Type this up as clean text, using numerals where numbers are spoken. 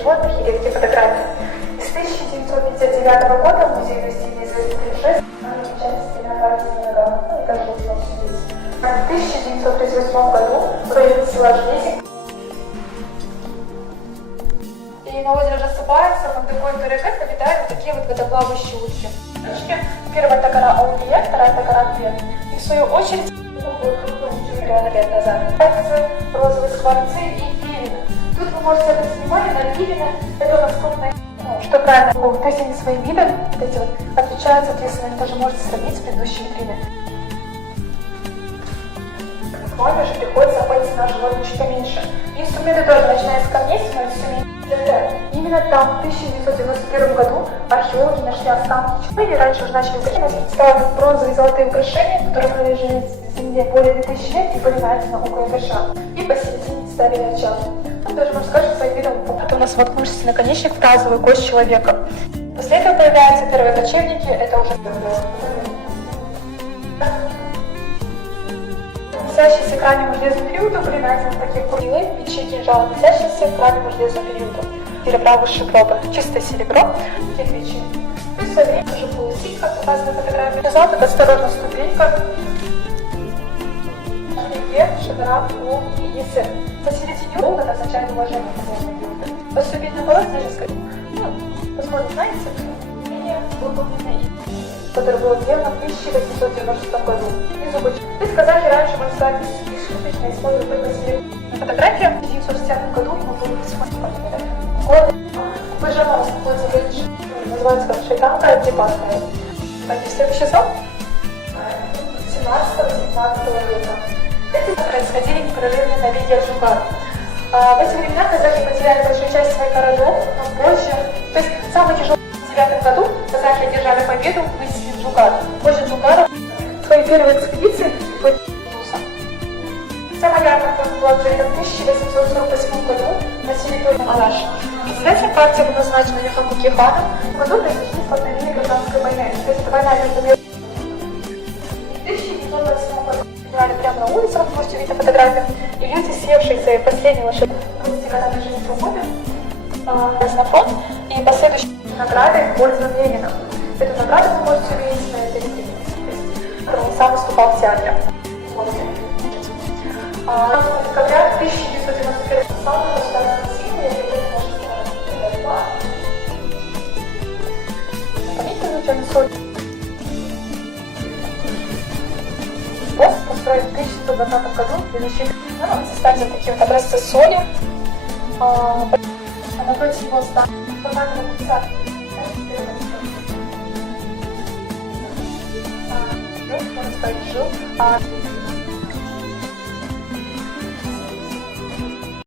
животных или где фотографии. С 1959 года в музее растений известных происшествий отмечается стенография нога, ну и как же он здесь. В 1938 году в районе села Железик и на озере Рассыпается, в Антакой ТРК обитают вот такие вот водоплавающие утки. Первая это гора Аулия, вторая это гора Твен. И в свою очередь, миллиона лет назад, розовые скворцы и пивины. Тут вы можете обратить внимание на пивины, это у нас крупная, что правильно, то есть они своим видом, вот эти вот, отличаются, соответственно, тоже можете сравнить с предыдущими витринами. К маме же приходится охотиться на животных чуть поменьше. Инструменты тоже, начиная с камней, становятся все меньше. Именно там, в 1991 году, археологи нашли останки человека, раньше уже начали ставить бронзовые и золотые украшения, которые пролежали в земле более 2000 лет и были найдены около горша. И посередине ставили очаг. Ну, даже можно сказать, что своим видом это у нас воткнувшийся наконечник в тазовую кость человека. После этого появляются первые кочевники, это уже относящиеся к раннему железному периоду были найдены такие курилы, мечи, кинжалы, относящиеся к раннему железному периоду. Серебра высшей пробы, чистое серебро, кирпичи. И в свое время уже полусик, как показана фотография. Назад это осторожно ступенька, шаграв, лук и ясен. Посередине лук это означает уважение к этому. Поступить наоборот, значит сказать, возможно, знаете, менее выполненное, которое было сделано в 1896 году. И зубы. Эти казахи раньше, можно сказать, исключительно использовали только серебро. Фотография в 1960 году ему было использовано. Город Бажамас находится в районе, называется как Шайтанка, Дебатная. Следующий зал 17-19 века. Эти происходили непрерывные набеги от джугар. В эти времена казахи потеряли большую часть своих городов, но позже, то есть в самый тяжелый 1909 году казахи одержали победу, высадив джугар. Позже джугаров свои первые экспедиции были самая яркая форма была открыта в 1848 году на территории Алаш. Председателем партии был назначен Алихан Букиханов. В году произошли столкновения гражданской войны. То есть это война между миром. В 1927 году играли прямо на улице, вы можете видеть на фотографиях, и люди, съевшиеся последние лошади, годами жизни свободы, на фронт, и последующие награды орденом Ленина. Эту награду вы можете увидеть на этой витрине. Он сам выступал в театре. Декабря 1991 года государственного силы Пост построен в 1920 году для защиты. Он составил такие вот образцы соли. А напротив него станет фонарный писатель. Здесь он стоит жил.